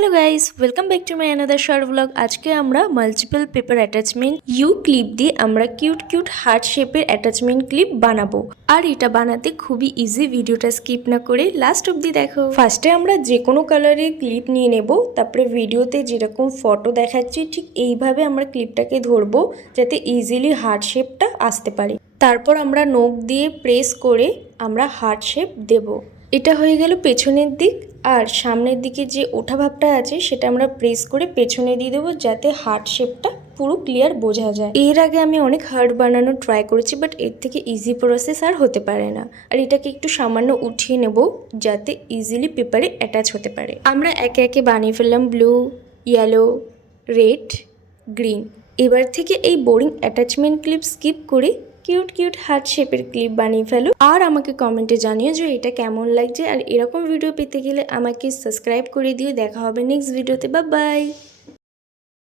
Hello guys, welcome back to my another short blog. আজকে আমরা multiple paper attachment U clip দিয়ে আমরা cute heart শেপের attachment clip বানাবো। আর এটা বানাতে খুবই ইজি, ভিডিওটা স্কিপ না করে লাস্ট অবধি দেখো। ফার্স্টে আমরা যে কোনো কালারের ক্লিপ নিয়ে নেব, তারপরে ভিডিওতে যেরকম ফটো দেখাচ্ছি ঠিক এইভাবে আমরা ক্লিপটাকে ধরবো যাতে ইজিলি হার্ট শেপটা আসতে পারে। তারপর আমরা নখ দিয়ে প্রেস করে আমরা হার্ট শেপ দেব। এটা হয়ে গেল পেছনের দিক, আর সামনের দিকে যে ওঠা ভাবটা আছে সেটা আমরা প্রেস করে পেছনে দিয়ে দেবো যাতে হার্ট শেপটা পুরো ক্লিয়ার বোঝা যায়। এর আগে আমি অনেক হার্ট বানানোর ট্রাই করেছি, বাট এর থেকে ইজি প্রসেস আর হতে পারে না। আর এটাকে একটু সামান্য উঠিয়ে নেব যাতে ইজিলি পেপারে অ্যাটাচ হতে পারে। আমরা একে একে বানিয়ে ফেললাম ব্লু, ইয়েলো, রেড, গ্রিন। এবার থেকে এই বোরিং অ্যাটাচমেন্ট ক্লিপ স্কিপ করে কিউট হার্ট শেপের ক্লিপ বানিয়ে ফেলো। আর আমাকে কমেন্টে জানিও যে এটা কেমন লাগছে। আর এরকম ভিডিও পেতে গেলে আমাকে সাবস্ক্রাইব করে দিও। দেখা হবে নেক্সট ভিডিওতে। Bye bye.